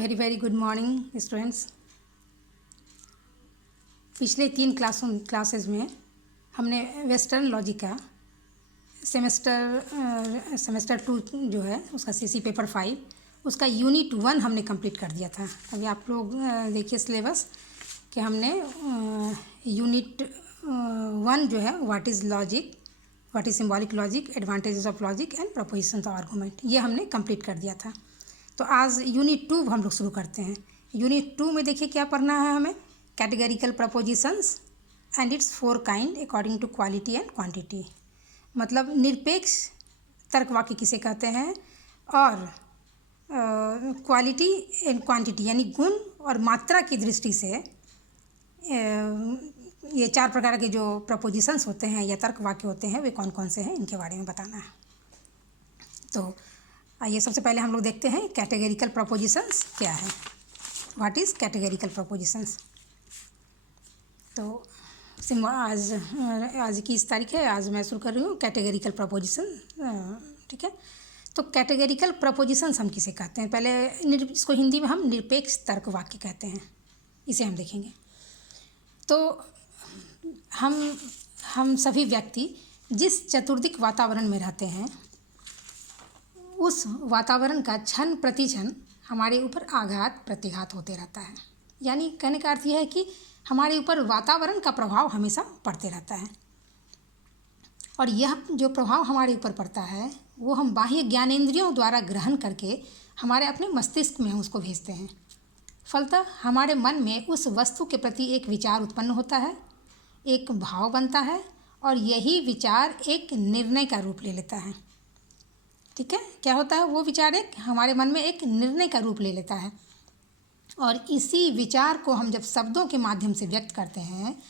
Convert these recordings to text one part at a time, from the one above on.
Very very good morning students. पिछले 3 classes में हमने वेस्टर्न लॉजिक का सेमेस्टर 2 जो है उसका सीसी पेपर 5 उसका यूनिट 1 हमने कंप्लीट कर दिया था। अभी आप लोग देखिए सिलेबस कि हमने यूनिट 1 जो है what is logic, what is symbolic logic, advantages of logic and propositions of argument, ये हमने कंप्लीट कर दिया था। तो आज यूनिट 2 हम लोग शुरू करते हैं। यूनिट 2 में देखिए क्या पढ़ना है हमें, categorical propositions and its 4 kind according to quality and quantity. मतलब निरपेक्ष तर्क वाक्य किसे कहते हैं और क्वालिटी एंड क्वांटिटी यानी गुण और मात्रा की दृष्टि से ये 4 प्रकार के जो प्रपोजिशंस होते हैं या तर्क वाक्य होते हैं वे कौन कौन से हैं, इनके बारे में बताना है। तो आइए सबसे पहले हम लोग देखते हैं कैटेगरिकल प्रपोजिशंस क्या है, व्हाट इज़ कैटेगरिकल प्रपोजिशंस। तो आज की इस तारीख है, आज मैं शुरू कर रही हूँ कैटेगरिकल प्रपोजिशन। ठीक है, तो कैटेगरिकल प्रपोजिशंस हम किसे कहते हैं, पहले इसको हिंदी में हम निरपेक्ष तर्क वाक्य कहते हैं, इसे हम देखेंगे। तो हम सभी व्यक्ति जिस चतुर्दिक वातावरण में रहते हैं उस वातावरण का क्षण प्रतिक्षण हमारे ऊपर आघात प्रतिघात होते रहता है। यानी कहने का अर्थ यह है कि हमारे ऊपर वातावरण का प्रभाव हमेशा पड़ते रहता है और यह जो प्रभाव हमारे ऊपर पड़ता है वो हम बाह्य ज्ञानेंद्रियों द्वारा ग्रहण करके हमारे अपने मस्तिष्क में हम उसको भेजते हैं। फलतः हमारे मन में उस वस्तु के प्रति एक विचार उत्पन्न होता है, एक भाव बनता है और यही विचार एक निर्णय का रूप ले लेता है। ठीक है, क्या होता है, वो विचार एक हमारे मन में एक निर्णय का रूप ले लेता है और इसी विचार को हम जब शब्दों के माध्यम से व्यक्त करते हैं,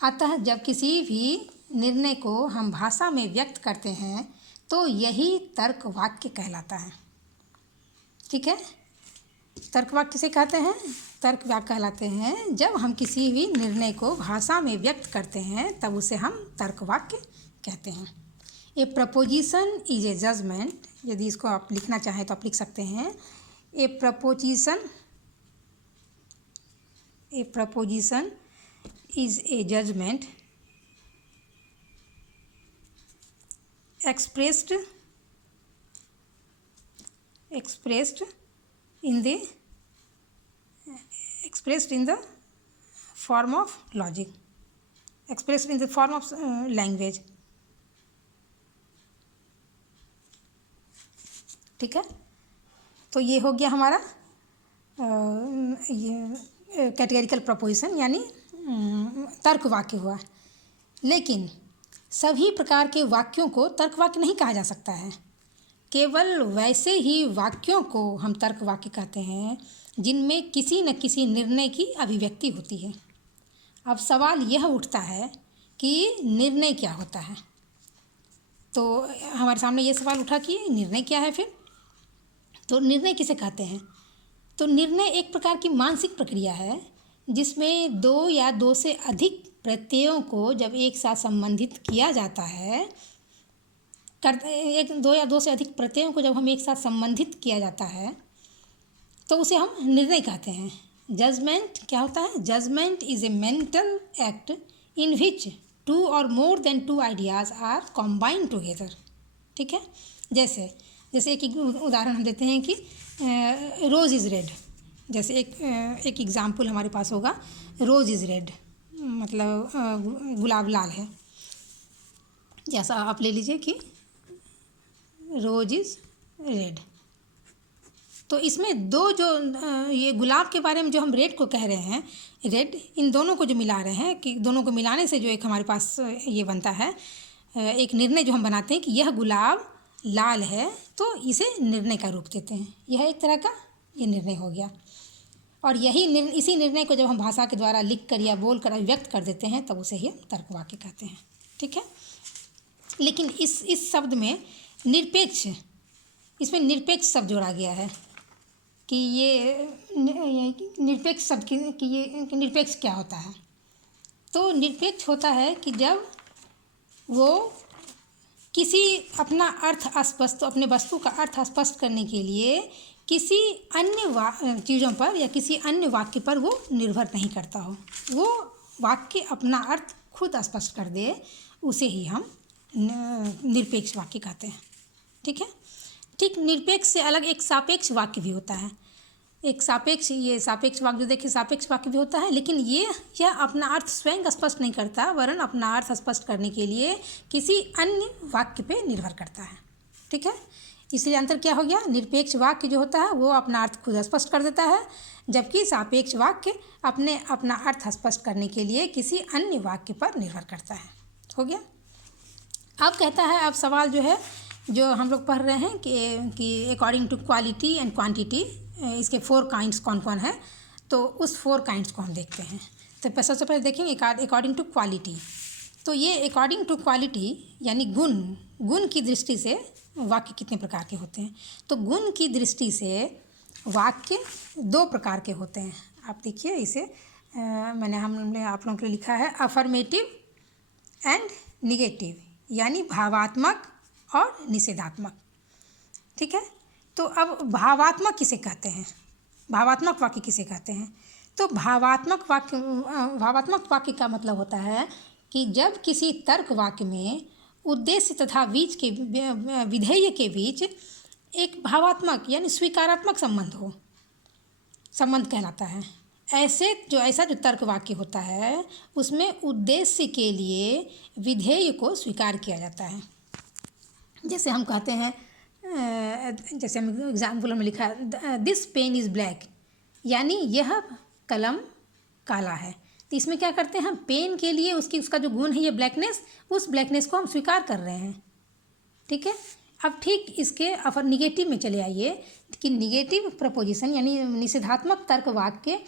अतः जब किसी भी निर्णय को हम भाषा में व्यक्त करते हैं तो यही तर्क वाक्य कहलाता है। ठीक है, तर्क वाक्य किसे कहते हैं, तर्क वाक्य कहलाते हैं जब हम किसी भी निर्णय को भाषा में व्यक्त करते हैं तब उसे हम तर्क वाक्य कहते हैं। A proposition is a judgement, यदि इसको आप लिखना चाहें तो आप लिख सकते हैं, a proposition is a judgment expressed in the form of logic, expressed in the form of language। ठीक है, तो ये हो गया हमारा ये कैटेगरिकल प्रपोजिशन यानी तर्क वाक्य हुआ। लेकिन सभी प्रकार के वाक्यों को तर्क वाक्य नहीं कहा जा सकता है, केवल वैसे ही वाक्यों को हम तर्क वाक्य कहते हैं जिनमें किसी न किसी निर्णय की अभिव्यक्ति होती है। अब सवाल यह उठता है कि निर्णय क्या होता है। तो हमारे सामने ये सवाल उठा कि निर्णय क्या है, फिर तो निर्णय किसे कहते हैं। तो निर्णय एक प्रकार की मानसिक प्रक्रिया है जिसमें 2 या 2 से अधिक प्रत्ययों को जब एक साथ संबंधित किया जाता है, 2 या 2 से अधिक प्रत्ययों को जब हम एक साथ संबंधित किया जाता है तो उसे हम निर्णय कहते हैं। जजमेंट क्या होता है, judgment is a mental act in which 2 और more than 2 ideas are combined together. ठीक है, जैसे एक उदाहरण हम देते हैं कि रोज़ इज़ रेड। जैसे एक एग्ज़ाम्पल हमारे पास होगा, रोज़ इज़ रेड मतलब गुलाब लाल है। जैसा आप ले लीजिए कि रोज़ इज़ रेड, तो इसमें 2 जो ये गुलाब के बारे में जो हम रेड को कह रहे हैं, रेड, इन दोनों को जो मिला रहे हैं कि दोनों को मिलाने से जो एक हमारे पास ये बनता है एक निर्णय जो हम बनाते हैं कि यह गुलाब लाल है, तो इसे निर्णय का रूप देते हैं। यह एक तरह का ये निर्णय हो गया और इसी निर्णय को जब हम भाषा के द्वारा लिख कर या बोल कर अभिव्यक्त कर देते हैं तब उसे ही तर्क वाक्य कहते हैं। ठीक है, लेकिन इस शब्द में इसमें निरपेक्ष शब्द जोड़ा गया है कि ये निरपेक्ष शब्द कि ये निरपेक्ष क्या होता है। तो निरपेक्ष होता है कि जब वो किसी अपने वस्तु का अर्थ स्पष्ट करने के लिए किसी अन्य चीज़ों पर या किसी अन्य वाक्य पर वो निर्भर नहीं करता हो, वो वाक्य अपना अर्थ खुद स्पष्ट कर दे, उसे ही हम निरपेक्ष वाक्य कहते हैं। ठीक है। ठीक निरपेक्ष से अलग एक सापेक्ष वाक्य भी होता है। एक सापेक्ष, ये सापेक्ष वाक्य जो देखिए सापेक्ष वाक्य भी होता है, लेकिन यह अपना अर्थ स्वयं स्पष्ट नहीं करता, वरन अपना अर्थ स्पष्ट करने के लिए किसी अन्य वाक्य पे निर्भर करता है। ठीक है। इसलिए अंतर क्या हो गया, निरपेक्ष वाक्य जो होता है वो अपना अर्थ खुद स्पष्ट कर देता है, जबकि सापेक्ष वाक्य अपना अर्थ स्पष्ट करने के लिए किसी अन्य वाक्य पर निर्भर करता है। हो गया। अब कहता है, अब सवाल जो है जो हम लोग पढ़ रहे हैं कि according to quality and quantity इसके 4 काइंड्स कौन कौन है, तो उस 4 काइंड्स को हम देखते हैं। तो सबसे पहले देखेंगे अकॉर्डिंग टू क्वालिटी। तो ये अकॉर्डिंग टू क्वालिटी यानी गुण की दृष्टि से वाक्य कितने प्रकार के होते हैं। तो गुण की दृष्टि से वाक्य 2 प्रकार के होते हैं। आप देखिए इसे हमने आप लोगों के लिए लिखा है अफर्मेटिव एंड निगेटिव, यानी भावात्मक और निषेधात्मक। ठीक है। तो अब भावात्मक किसे कहते हैं, भावात्मक वाक्य किसे कहते हैं। तो भावात्मक वाक्य का मतलब होता है कि जब किसी तर्क वाक्य में उद्देश्य तथा विधेय के बीच एक भावात्मक यानी स्वीकारात्मक संबंध कहलाता है। ऐसा जो तर्क वाक्य होता है उसमें उद्देश्य के लिए विधेय को स्वीकार किया जाता है। जैसे हम कहते हैं, जैसे हम एग्जाम्पल में लिखा है दिस पेन इज़ ब्लैक, यानी यह कलम काला है। तो इसमें क्या करते हैं, हम पेन के लिए उसका जो गुण है ये ब्लैकनेस, उस ब्लैकनेस को हम स्वीकार कर रहे हैं। ठीक है। अब ठीक इसके निगेटिव में चले आइए कि निगेटिव प्रपोजिशन यानी निषेधात्मक तर्क वाक्य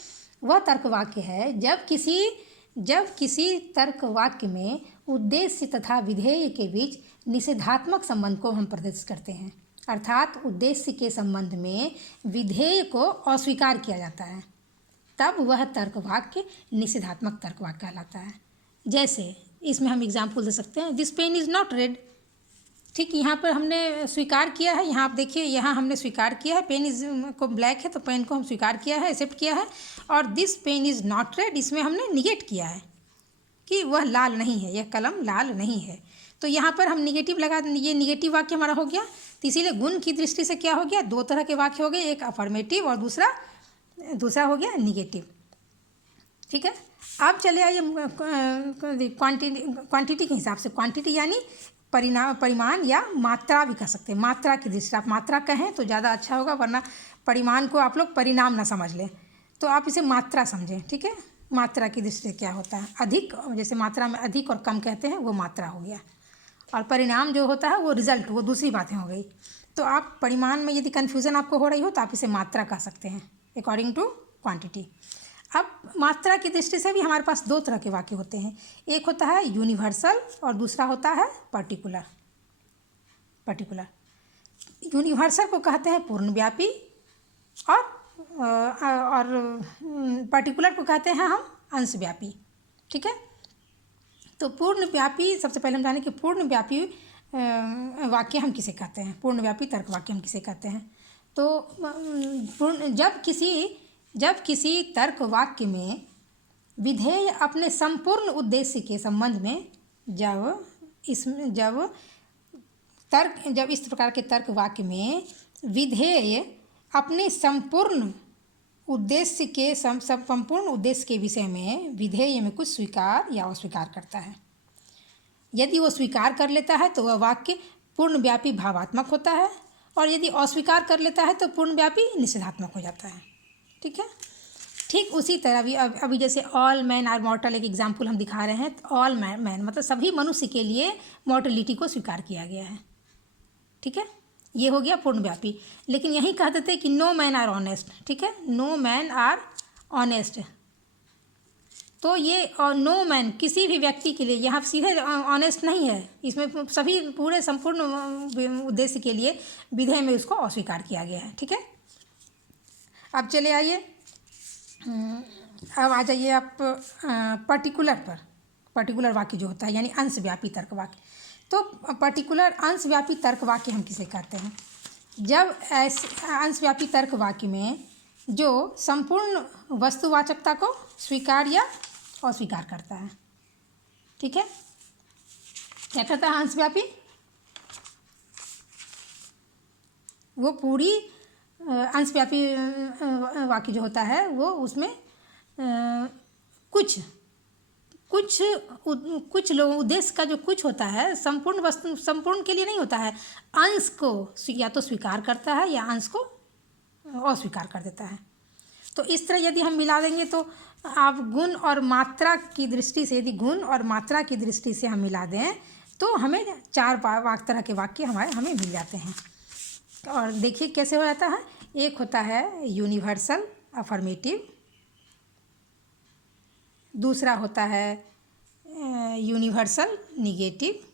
वह तर्क वाक्य है जब किसी तर्क वाक्य में उद्देश्य तथा विधेय के बीच निषेधात्मक संबंध को हम प्रदर्शित करते हैं, अर्थात उद्देश्य के संबंध में विधेय को अस्वीकार किया जाता है, तब वह तर्क वाक्य निषेधात्मक तर्क वाक्य कहलाता है। जैसे इसमें हम एग्जाम्पल दे सकते हैं, this pen is not red. ठीक, यहाँ पर हमने स्वीकार किया है, यहाँ आप देखिए यहाँ हमने स्वीकार किया है पेन इज को ब्लैक है तो पेन को हम स्वीकार किया है, एक्सेप्ट किया है। और this pen is not red, इसमें हमने निगेट किया है कि वह लाल नहीं है, यह कलम लाल नहीं है। तो यहाँ पर हम निगेटिव लगा, ये निगेटिव वाक्य हमारा हो गया। तो इसीलिए गुण की दृष्टि से क्या हो गया, 2 तरह के वाक्य हो गए, एक अफर्मेटिव और दूसरा हो गया निगेटिव। ठीक है। अब चले आइए क्वांटिटी के हिसाब से। क्वांटिटी यानी परिमाण या मात्रा भी कह सकते हैं। मात्रा की दृष्टि, आप मात्रा कहें तो ज़्यादा अच्छा होगा, वरना परिमाण को आप लोग परिणाम ना समझ लें, तो आप इसे मात्रा समझें। ठीक है। मात्रा की दृष्टि से क्या होता है, अधिक, जैसे मात्रा में अधिक और कम कहते हैं वो मात्रा हो गया, और परिणाम जो होता है वो रिजल्ट, वो दूसरी बातें हो गई। तो आप परिमाण में यदि कन्फ्यूज़न आपको हो रही हो तो आप इसे मात्रा कह सकते हैं अकॉर्डिंग टू क्वांटिटी। अब मात्रा की दृष्टि से भी हमारे पास 2 तरह के वाक्य होते हैं, एक होता है यूनिवर्सल और दूसरा होता है पर्टिकुलर। यूनिवर्सल को कहते हैं पूर्णव्यापी और पर्टिकुलर को कहते हैं हम अंशव्यापी। ठीक है। तो पूर्णव्यापी, सबसे पहले हम जानें कि पूर्णव्यापी वाक्य हम किसे कहते हैं, पूर्णव्यापी तर्क वाक्य हम किसे कहते हैं। तो जब किसी तर्क वाक्य में विधेय अपने संपूर्ण उद्देश्य के संबंध में जब इस प्रकार के तर्क वाक्य में विधेय अपने संपूर्ण उद्देश्य के विषय में विधेय में कुछ स्वीकार या अस्वीकार करता है। यदि वो स्वीकार कर लेता है तो वह वाक्य पूर्णव्यापी भावात्मक होता है, और यदि अस्वीकार कर लेता है तो पूर्णव्यापी निषेधात्मक हो जाता है। ठीक है। ठीक उसी तरह भी अभी जैसे ऑल मैन आर मॉर्टल एक एग्जाम्पल हम दिखा रहे हैं, तो ऑल मैन मतलब सभी मनुष्य के लिए मॉर्टलिटी को स्वीकार किया गया है। ठीक है। ये हो गया पूर्णव्यापी। लेकिन यही कह देते कि नो मैन आर ऑनेस्ट। ठीक है। नो मैन आर ऑनेस्ट, तो ये और नो मैन किसी भी व्यक्ति के लिए यहाँ सीधे ऑनेस्ट नहीं है, इसमें सभी पूरे संपूर्ण उद्देश्य के लिए विधेय में उसको अस्वीकार किया गया है। ठीक है। अब चले आइए, अब आ जाइए आप पर्टिकुलर वाक्य जो होता है यानी अंशव्यापी तर्क वाक्य। तो पर्टिकुलर अंशव्यापी तर्क वाक्य हम किसे कहते हैं, जब ऐसे अंशव्यापी तर्क वाक्य में जो संपूर्ण वस्तुवाचकता को स्वीकार या अस्वीकार करता है। ठीक है, क्या करता है अंशव्यापी? वो पूरी अंशव्यापी वाक्य जो होता है वो उसमें कुछ लोग उद्देश्य का जो कुछ होता है संपूर्ण वस्तु संपूर्ण के लिए नहीं होता है, अंश को या तो स्वीकार करता है या अंश को अस्वीकार कर देता है। तो इस तरह यदि हम मिला देंगे तो आप गुण और मात्रा की दृष्टि से, यदि गुण और मात्रा की दृष्टि से हम मिला दें तो हमें 4 तरह के वाक्य हमें मिल जाते हैं। और देखिए कैसे हो जाता है। एक होता है यूनिवर्सल अफर्मेटिव, दूसरा होता है यूनिवर्सल निगेटिव,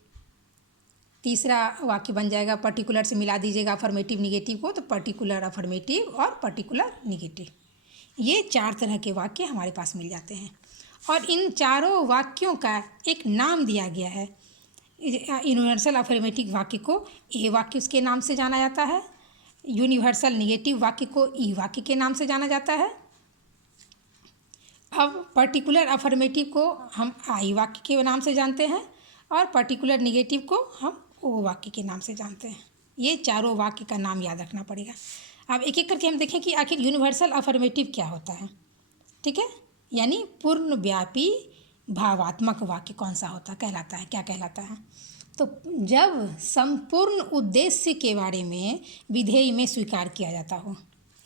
तीसरा वाक्य बन जाएगा पर्टिकुलर से मिला दीजिएगा अफर्मेटिव निगेटिव को, तो पर्टिकुलर अफर्मेटिव और पर्टिकुलर निगेटिव। ये 4 तरह के वाक्य हमारे पास मिल जाते हैं और इन चारों वाक्यों का एक नाम दिया गया है। यूनिवर्सल अफर्मेटिव वाक्य को ए वाक्य के नाम से जाना जाता है, यूनिवर्सल निगेटिव वाक्य को ई वाक्य के नाम से जाना जाता है। अब पर्टिकुलर अफर्मेटिव को हम आई वाक्य के नाम से जानते हैं और पर्टिकुलर निगेटिव को हम ओ वाक्य के नाम से जानते हैं। ये चारों वाक्य का नाम याद रखना पड़ेगा। अब एक एक करके हम देखें कि आखिर यूनिवर्सल अफर्मेटिव क्या होता है। ठीक है, यानी पूर्णव्यापी भावात्मक वाक्य कौन सा होता कहलाता है, क्या कहलाता है? तो जब संपूर्ण उद्देश्य के बारे में विधेय में स्वीकार किया जाता हो,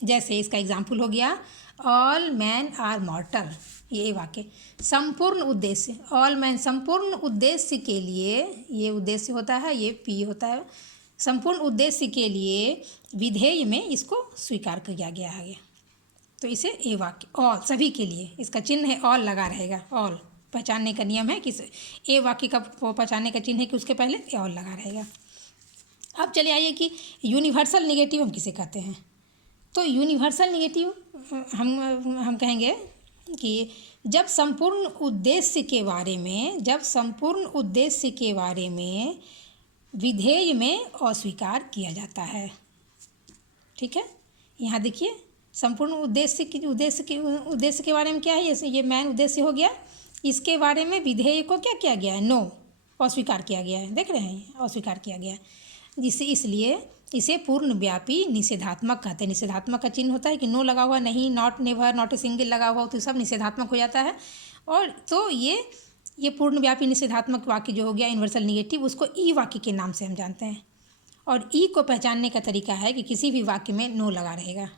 जैसे इसका एग्जाम्पल हो गया ऑल मैन आर मॉर्टल, ये वाक्य संपूर्ण उद्देश्य, ऑल मैन संपूर्ण उद्देश्य के लिए, ये उद्देश्य होता है, ये पी होता है, संपूर्ण उद्देश्य के लिए विधेय में इसको स्वीकार किया गया है। तो इसे ए वाक्य, ऑल सभी के लिए, इसका चिन्ह है ऑल लगा रहेगा। ऑल पहचानने का नियम है कि ए वाक्य का पहचानने का चिन्ह है कि उसके पहले ऑल लगा रहेगा। अब चले आइए कि यूनिवर्सल निगेटिव हम किसे कहते हैं। तो यूनिवर्सल निगेटिव हम कहेंगे कि जब संपूर्ण उद्देश्य के बारे में विधेय में अस्वीकार किया जाता है। ठीक है, यहाँ देखिए संपूर्ण उद्देश्य के बारे में क्या है, ये मैन उद्देश्य हो गया, इसके बारे में विधेय को क्या किया गया है, नो, अस्वीकार किया गया है। देख रहे हैं, अस्वीकार किया गया है, इसलिए इसे पूर्णव्यापी निषेधात्मक कहते हैं। निषेधात्मक का चिन्ह होता है कि नो लगा हुआ, नहीं, not, never, not a single लगा हुआ, तो सब निषेधात्मक हो जाता है। और तो ये पूर्णव्यापी निषेधात्मक वाक्य जो हो गया यूनिवर्सल निगेटिव, उसको ई वाक्य के नाम से हम जानते हैं। और ई को पहचानने का तरीका है कि किसी भी वाक्य में नो लगा रहेगा,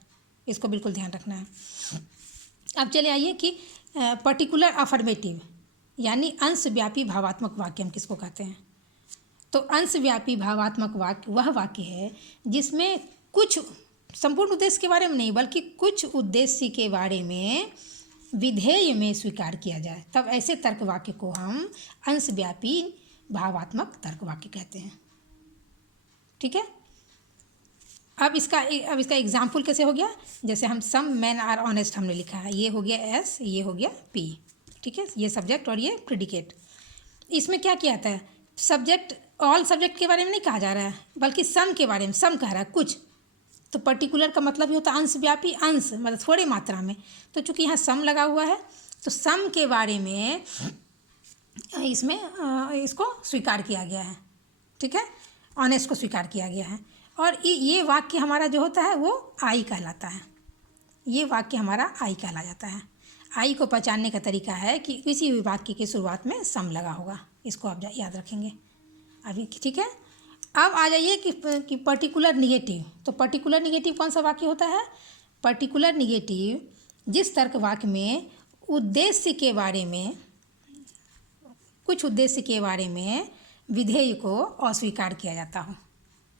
इसको बिल्कुल ध्यान रखना है। अब चले आइए कि पर्टिकुलर अफर्मेटिव यानी अंशव्यापी भावात्मक वाक्य हम किसको कहते हैं। तो अंशव्यापी भावात्मक वाक्य वह वाक्य है जिसमें कुछ संपूर्ण उद्देश्य के बारे में नहीं बल्कि कुछ उद्देश्य के बारे में विधेय में स्वीकार किया जाए, तब ऐसे तर्क वाक्य को हम अंशव्यापी भावात्मक तर्क वाक्य कहते हैं। ठीक है, अब इसका एग्जाम्पल कैसे हो गया, जैसे हम सम मैन आर ऑनेस्ट हमने लिखा है, ये हो गया एस, ये हो गया पी। ठीक है, ये सब्जेक्ट और ये प्रेडिकेट। इसमें क्या किया था, सब्जेक्ट ऑल सब्जेक्ट के बारे में नहीं कहा जा रहा है बल्कि सम के बारे में, सम कह रहा है कुछ। तो पर्टिकुलर का मतलब ही होता है अंशव्यापी, अंश मतलब थोड़े मात्रा में। तो चूंकि यहाँ सम लगा हुआ है तो सम के बारे में इसमें इसको स्वीकार किया गया है। ठीक है, ऑनेस्ट को स्वीकार किया गया है। और ये वाक्य हमारा जो होता है वो आई कहलाता है। ये वाक्य हमारा आई कहला जाता है। आई को पहचानने का तरीका है कि किसी भी वाक्य की शुरुआत में सम लगा होगा, इसको आप याद रखेंगे अभी। ठीक है, अब आ जाइए कि पर्टिकुलर निगेटिव। तो पर्टिकुलर निगेटिव कौन सा वाक्य होता है, पर्टिकुलर निगेटिव जिस तर्क वाक्य में उद्देश्य के बारे में, कुछ उद्देश्य के बारे में विधेय को अस्वीकार किया जाता हो।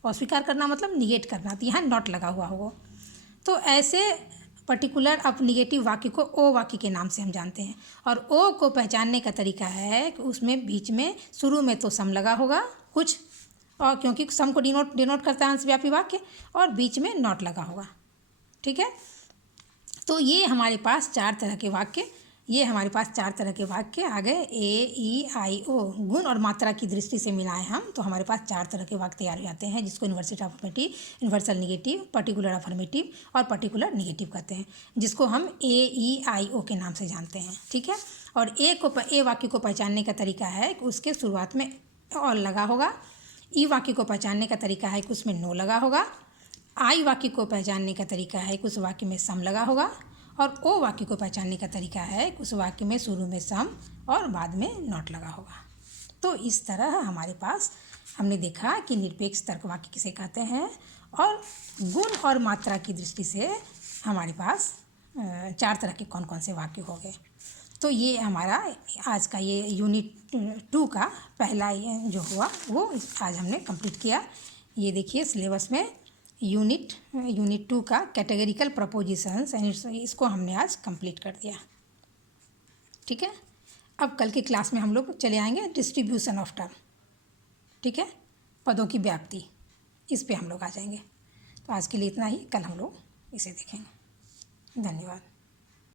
अस्वीकार करना मतलब निगेट करना, तो यहाँ नॉट लगा हुआ हो। तो ऐसे पर्टिकुलर अब निगेटिव वाक्य को ओ वाक्य के नाम से हम जानते हैं। और ओ को पहचानने का तरीका है कि उसमें बीच में शुरू में तो सम लगा होगा कुछ, और क्योंकि सम को डिनोट करता है अंशव्यापी वाक्य, और बीच में नॉट लगा होगा। ठीक है, तो ये हमारे पास 4 तरह के वाक्य ये हमारे पास 4 तरह के वाक्य आ गए। ए, ई, आई, ओ। गुण और मात्रा की दृष्टि से मिलाएं हम तो हमारे पास 4 तरह के वाक्य तैयार हो जाते हैं, जिसको universal affirmative, universal negative, particular affirmative और पर्टिकुलर नेगेटिव कहते हैं, जिसको हम ए, ई, आई, ओ के नाम से जानते हैं। ठीक है। और ए वाक्य को पहचानने का तरीका है कि उसके शुरुआत में और लगा होगा। ई वाक्य को पहचानने का तरीका है कि उसमें नो लगा होगा। आई वाक्य को पहचानने का तरीका है कि उस वाक्य में सम लगा होगा। और ओ वाक्य को पहचानने का तरीका है कि उस वाक्य में शुरू में सम और बाद में नॉट लगा होगा। तो इस तरह हमारे पास हमने देखा कि निरपेक्ष तर्क वाक्य किसे कहते हैं और गुण और मात्रा की दृष्टि से हमारे पास 4 तरह के कौन कौन से वाक्य हो गए। तो ये हमारा आज का ये यूनिट 2 का पहला जो हुआ वो आज हमने कंप्लीट किया। ये देखिए सिलेबस में यूनिट 2 का कैटेगरिकल प्रपोजिशंस इसको हमने आज कंप्लीट कर दिया। ठीक है। अब कल की क्लास में हम लोग चले आएंगे डिस्ट्रीब्यूशन ऑफ टर्म। ठीक है, पदों की व्याप्ति, इस पे हम लोग आ जाएंगे। तो आज के लिए इतना ही, कल हम लोग इसे देखेंगे। धन्यवाद।